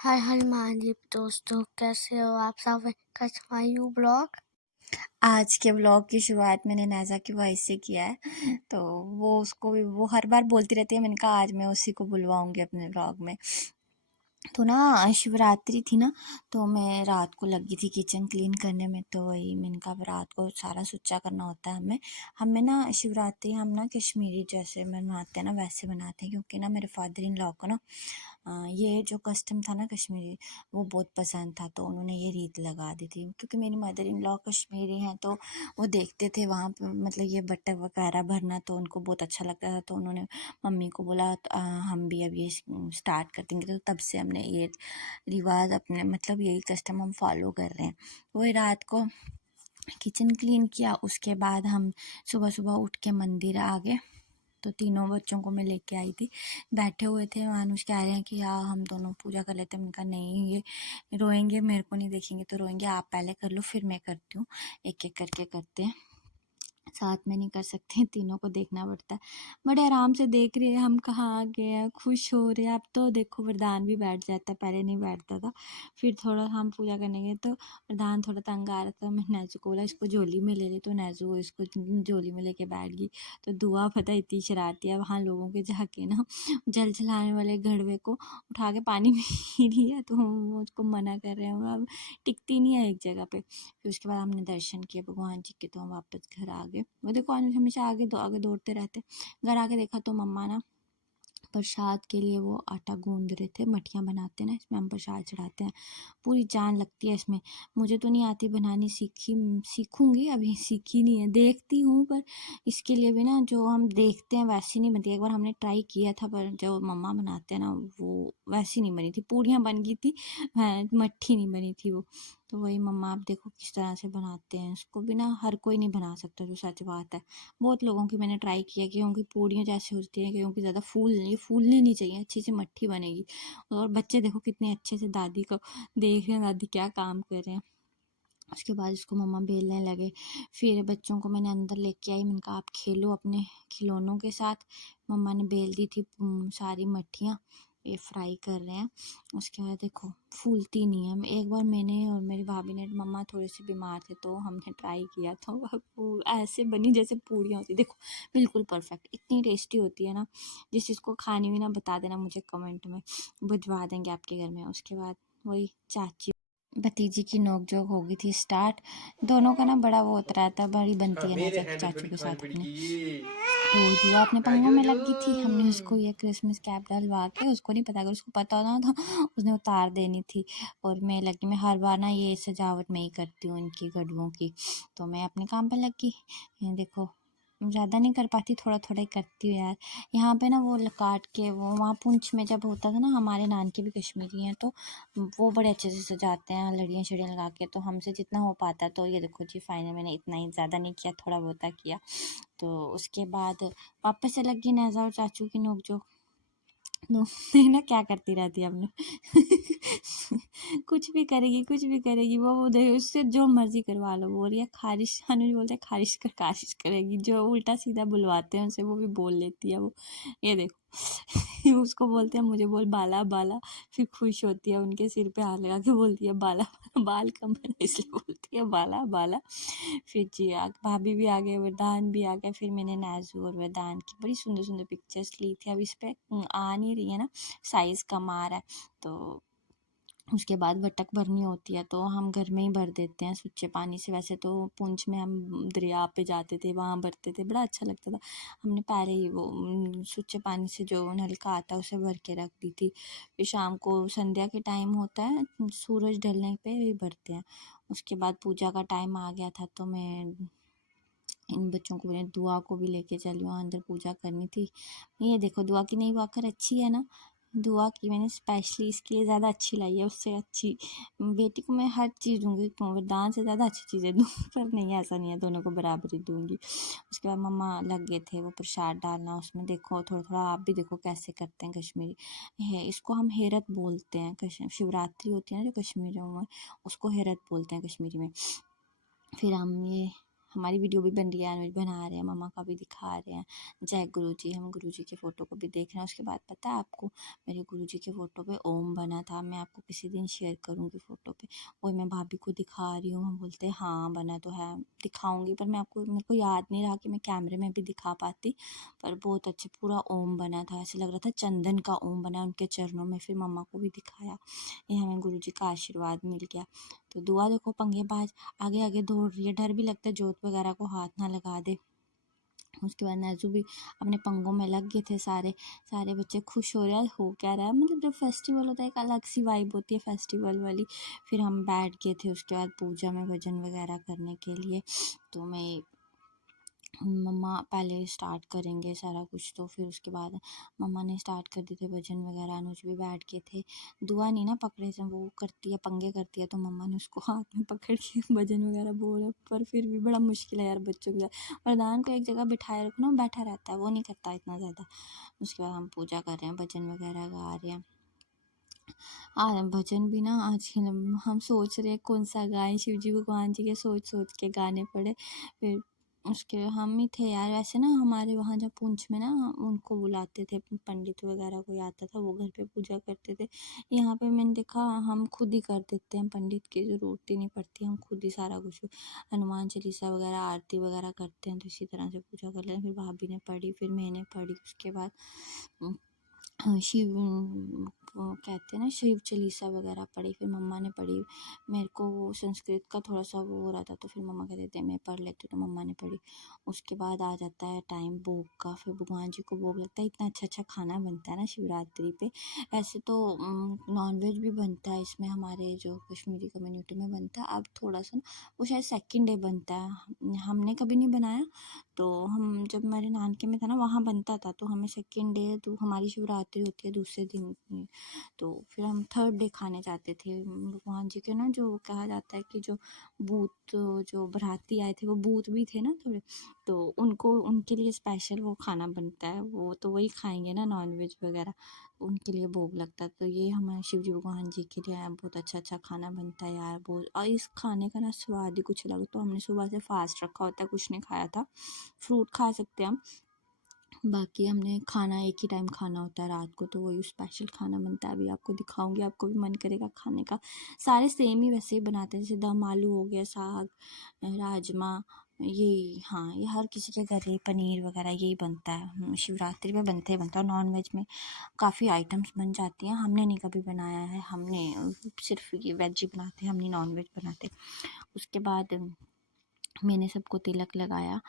हाय हाय महादीप दोस्तों, कैसे हो आप सब। कछवायू ब्लॉग। आज के व्लॉग की शुरुआत मैंने नाज़ा की वॉइस से किया है। तो वो हर बार बोलती रहती है। मैंने कहा आज मैं उसी को बुलवाऊंगी अपने व्लॉग में। तो ना शिवरात्रि थी ना, तो मैं रात को लगी थी किचन क्लीन करने में। तो वही मैंने कहा रात को सारा सुच्चा करना होता है हमें ना शिवरात्रि हम ना कश्मीरी जैसे मनाते हैं ना वैसे बनाते हैं, क्योंकि ना मेरे फादर इन लॉ को ना ये जो कस्टम था ना कश्मीरी, वो बहुत पसंद था। तो उन्होंने ये रीत लगा दी थी, क्योंकि मेरी मदर इन लॉ कश्मीरी हैं। तो वो देखते थे वहाँ पे मतलब ये बटक वगैरह भरना, तो उनको बहुत अच्छा लगता था। तो उन्होंने मम्मी को बोला हम भी अब ये स्टार्ट कर देंगे। तो तब से हमने ये रिवाज अपने मतलब यही कस्टम हम फॉलो कर रहे हैं। वही रात को किचन क्लीन किया, उसके बाद हम सुबह सुबह उठ के मंदिर आ गए। तो तीनों बच्चों को मैं लेके आई थी। बैठे हुए थे, मानुष कह रहे हैं कि यार हम दोनों पूजा कर लेते हैं। मैंने कहा नहीं, ये रोएंगे, मेरे को नहीं देखेंगे तो रोएंगे, आप पहले कर लो फिर मैं करती हूँ। एक एक करके करते हैं, साथ में नहीं कर सकते, तीनों को देखना पड़ता है। बड़े आराम से देख रहे हैं हम कहाँ आ गए हैं, खुश हो रहे हैं। अब तो देखो वरदान भी बैठ जाता है, पहले नहीं बैठता था। फिर थोड़ा हम पूजा करने गए तो वरदान थोड़ा तंग आ रहा था। मैं नैजू को बोला इसको झोली में ले ले, तो नैजू इसको झोली में लेके बैठ गई। तो दुआ पता इतनी शरारती है, वहाँ लोगों के जाके ना जल चलाने वाले घड़वे को उठा के पानी में पी रही है। तो हम उसको मना कर रहे हैं, अब टिकती नहीं है एक जगह पे। फिर उसके बाद हमने दर्शन किए भगवान जी के, तो हम वापस घर आ गए। वो देखो हमेशा आगे दौड़ते रहते। घर आके देखा तो मम्मा ना प्रसाद के लिए वो आटा गूंद रहे थे। मठियाँ बनाते हैं ना, इसमें हम प्रसाद चढ़ाते हैं। पूरी जान लगती है इसमें। मुझे तो नहीं आती बनानी, सीखूंगी, अभी सीखी नहीं है, देखती हूँ। पर इसके लिए भी ना जो हम देखते हैं वैसी नहीं बनती। एक बार हमने ट्राई किया था, पर जो मम्मा बनाते हैं ना वो वैसी नहीं बनी थी। पूड़ियाँ बन गई थी, मट्ठी नहीं बनी थी वो। तो वही मम्मा आप देखो किस तरह से बनाते हैं। उसको भी ना हर कोई नहीं बना सकता, जो सच बात है। बहुत लोगों की मैंने ट्राई किया कि उनकी पूड़ियाँ जैसे होती हैं कि उनकी ज़्यादा फूलनी नहीं चाहिए, अच्छी सी मट्ठी बनेगी। और बच्चे देखो कितने अच्छे से दादी को देख रहे हैं, दादी क्या काम कर रहे हैं। उसके बाद इसको मम्मा बेलने लगे। फिर बच्चों को मैंने अंदर लेके आई, मैंने कहा आप खेलो अपने खिलौनों के साथ। मम्मा ने बेल दी थी सारी मट्ठियाँ, ये फ्राई कर रहे हैं। उसके बाद देखो फूलती नहीं है। एक बार मैंने और मेरी भाभी ने, मम्मा थोड़े से बीमार थे तो हमने ट्राई किया था, वो ऐसे बनी जैसे पूड़ियाँ होती। देखो बिल्कुल परफेक्ट, इतनी टेस्टी होती है ना। जिस चीज़ को खानी हुई ना बता देना मुझे कमेंट में, भिजवा देंगे आपके घर में। उसके बाद वही चाची भतीजी की नोक-झोंक हो गई थी स्टार्ट। दोनों का ना बड़ा वो होता रहता है, बड़ी बनती है नज़र चाचू के साथ अपनी। तो दुआ अपने पंगों में लग गई थी। हमने उसको ये क्रिसमस कैप डलवा के, उसको नहीं पता, अगर उसको पता होता ना तो उसने उतार देनी थी। और मैं हर बार ना ये सजावट मैं ही करती हूँ इनकी गडुओं की। तो मैं अपने काम पे लग गई। ये देखो ज़्यादा नहीं कर पाती, थोड़ा थोड़ा ही करती हूँ यार। यहाँ पे ना वो काट के, वो वहाँ पुंछ में जब होता था ना, हमारे नानके भी कश्मीरी हैं, तो वो बड़े अच्छे से सजाते हैं लड़ियाँ शड़ियाँ लगा के। तो हमसे जितना हो पाता है, तो ये देखो जी फाइनल मैंने इतना ही, ज़्यादा नहीं किया, थोड़ा बहुत किया। तो उसके बाद वापस से लगी नैज़ा और चाचू की नोक-झोंक। ना क्या करती रहती है अपने कुछ भी करेगी वो देखो, उससे जो मर्जी करवा लो। बोल रही है खारिश, हनुज बोलते हैं खारिश करेगी। जो उल्टा सीधा बुलवाते हैं उनसे वो भी बोल लेती है वो। ये देखो उसको बोलते हैं मुझे बोल बाला बाला, फिर खुश होती है, उनके सिर पे हाथ लगा के बोलती है बाला बाल कम है इसलिए बोलती है बाला बाला। फिर जी भाभी भी आ गए, वरदान भी आ गया। फिर मैंने नाजू और वरदान की बड़ी सुंदर सुंदर पिक्चर्स ली थी। अब इस पर आ नहीं रही है ना, साइज़ कम आ रहा है। तो उसके बाद बटक भरनी होती है, तो हम घर में ही भर देते हैं स्वच्छ पानी से। वैसे तो पुंछ में हम दरिया पे जाते थे, वहाँ भरते थे, बड़ा अच्छा लगता था। हमने पहले ही वो स्वच्छ पानी से जो नलका आता है उसे भर के रख दी थी। फिर शाम को संध्या के टाइम होता है, सूरज ढलने पे ही भरते हैं। उसके बाद पूजा का टाइम आ गया था, तो मैं इन बच्चों को मैंने दुआ को भी लेके चली वहाँ अंदर, पूजा करनी थी। ये देखो दुआ की नई वॉकर अच्छी है ना। दुआ की मैंने स्पेशली इसके लिए ज़्यादा अच्छी लाई है, उससे अच्छी बेटी को मैं हर चीज़ दूँगी, वरदान से ज़्यादा अच्छी चीज़ें दूँगी। पर नहीं, ऐसा नहीं है, दोनों को बराबर ही दूँगी। उसके बाद मम्मा लग गए थे वो प्रसाद डालना उसमें। देखो थोड़ा थोड़ा आप भी देखो कैसे करते हैं कश्मीरी है। इसको हम हेरत बोलते हैं, शिवरात्रि होती है ना जो कश्मीरियों में, उसको हेरत बोलते हैं कश्मीरी में। फिर हम ये हमारी वीडियो भी बन रही है, अनुज बना रहे हैं, मम्मा का भी दिखा रहे हैं। जय गुरु जी, हम गुरु जी के फ़ोटो को भी देख रहे हैं। उसके बाद पता है आपको, मेरे गुरु जी के फ़ोटो पे ओम बना था। मैं आपको किसी दिन शेयर करूँगी फ़ोटो पे। वही मैं भाभी को दिखा रही हूँ, हम बोलते हैं हाँ बना तो है, दिखाऊँगी, पर मेरे को याद नहीं रहा कि मैं कैमरे में भी दिखा पाती। पर बहुत अच्छे पूरा ओम बना था, ऐसे लग रहा था चंदन का ओम बना उनके चरणों में। फिर मम्मा को भी दिखाया, ये हमें गुरु जी का आशीर्वाद मिल गया। तो दुआ देखो, पंगेबाज आगे आगे दौड़ रही है, डर भी लगता है जोत वगैरह को हाथ ना लगा दे। उसके बाद नाजू भी अपने पंगों में लग गए थे। सारे सारे बच्चे खुश हो रहे हैं, हो क्या रहा है, मतलब जब फेस्टिवल होता है एक अलग सी वाइब होती है फेस्टिवल वाली। फिर हम बैठ गए थे उसके बाद पूजा में भजन वगैरह करने के लिए। तो मैं मम्मा पहले स्टार्ट करेंगे सारा कुछ, तो फिर उसके बाद मम्मा ने स्टार्ट कर दिए थे भजन वगैरह। अनुज भी बैठ गए थे, दुआ नहीं ना पकड़े से, वो करती है पंगे करती है, तो मम्मा ने उसको हाथ में पकड़ के भजन वगैरह बोला। पर फिर भी बड़ा मुश्किल है यार बच्चों के साथ, वरदान को एक जगह बिठाए रखो ना, बैठा रहता है, वो नहीं करता इतना ज़्यादा। उसके बाद हम पूजा कर रहे हैं, भजन वगैरह गा रहे हैं। भजन भी ना आज हम सोच रहे हैं कौन सा गाएं, शिव जी भगवान जी के सोच सोच के गाने पड़े। फिर उसके हम ही थे यार, वैसे ना हमारे वहाँ जब पुंछ में ना उनको बुलाते थे, पंडित वगैरह कोई आता था, वो घर पे पूजा करते थे। यहाँ पे मैंने देखा हम खुद ही कर देते हैं, पंडित की ज़रूरत ही नहीं पड़ती, हम खुद ही सारा कुछ हनुमान चालीसा वगैरह आरती वगैरह करते हैं। तो इसी तरह से पूजा कर लेते हैं। फिर भाभी ने पढ़ी, फिर मैंने पढ़ी, उसके बाद शिव वो कहते हैं ना शिव चालीसा वगैरह पढ़ी, फिर मम्मा ने पढ़ी। मेरे को वो संस्कृत का थोड़ा सा वो हो रहा था, तो फिर मम्मा कहते थे मैं पढ़ लेती हूँ, तो मम्मा ने पढ़ी। उसके बाद आ जाता है टाइम भोग का, फिर भगवान जी को भोग लगता है। इतना अच्छा अच्छा खाना बनता है ना शिवरात्रि पे। ऐसे तो नॉनवेज भी बनता है इसमें, हमारे जो कश्मीरी कम्युनिटी में बनता है। अब थोड़ा सा ना वो शायद सेकंड डे बनता है, हमने कभी नहीं बनाया। तो हम जब मेरे नानके में था ना, वहाँ बनता था, तो हमें सेकंड डे, तो हमारी शिवरात्रि होती है दूसरे दिन, तो फिर हम थर्ड डे खाने जाते थे। भगवान जी के ना, जो कहा जाता है कि जो भूत, जो बराती आए थे वो भूत भी थे ना थोड़े, तो उनको उनके लिए स्पेशल वो खाना बनता है, वो तो वही खाएंगे ना नॉनवेज वगैरह, उनके लिए भोग लगता है। तो ये हमारे शिव जी भगवान जी के लिए बहुत अच्छा अच्छा खाना बनता है यार, बहुत। और इस खाने का ना स्वाद ही कुछ अलग। तो हमने सुबह से फास्ट रखा होता है, कुछ नहीं खाया था, फ्रूट खा सकते हैं हम, बाकी हमने खाना एक ही टाइम खाना होता है रात को, तो वही स्पेशल खाना बनता है। अभी आपको दिखाऊंगी, आपको भी मन करेगा खाने का। सारे सेम ही वैसे ही बनाते हैं, जैसे दम आलू हो गया, साग, राजमा, ये हाँ, ये हर किसी के घर ये पनीर वगैरह यही बनता है, शिवरात्रि में बनते ही बनता है। नॉन वेज में काफ़ी आइटम्स बन जाती हैं, हमने नहीं कभी बनाया है, हमने सिर्फ ये वेज ही बनाते हैं, हम नहीं नॉन वेज बनाते। उसके बाद मैंने सबको तिलक लगाया,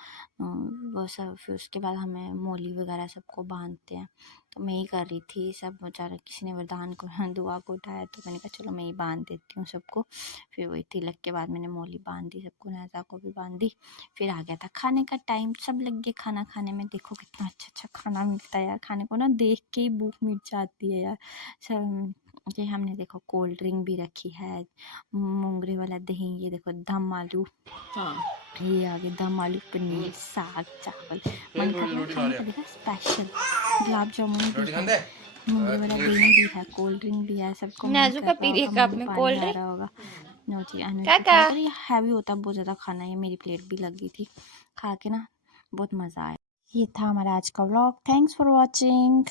वो सब। फिर उसके बाद हमें मोली वगैरह सबको बांधते हैं, तो मैं ही कर रही थी सब। बेचारा किसी ने वरदान को दुआ को उठाया, तो मैंने कहा चलो मैं ही बांध देती हूँ सबको। फिर वही तिलक के बाद मैंने मोली बांध दी सबको, नैज़ा को भी बांध दी। फिर आ गया था खाने का टाइम, सब लग गए खाना खाने में। देखो कितना अच्छा अच्छा खाना मिलता है यार, खाने को ना देख के ही भूख मिट जाती है यार। सब ये हमने देखो कोल्ड ड्रिंक भी रखी है, मोंगरे वाला दही, ये देखो दम आलू, ये आगे दम आलू पनीर, साग चावल। मन कर रहा है खाने का, देखा स्पेशल गुलाब जामुन भी है, मोंगरे वाला दही भी है, कोल्ड ड्रिंक भी है। सबको मन नाजू कर का रहा पी रही है होगा, मुंह कप में में पानी कोल्ड आ ड्रिंक। रहा होगा। नो जी, अनुज भी काका खाया, पर ये हैवी होता है बहुत ज़्यादा खाना, ये मेरी प्लेट भी लगी थी, खा के ना बहुत मज़ा आया। ये था हमारा आज का व्लॉग, थैंक्स फॉर वॉचिंग।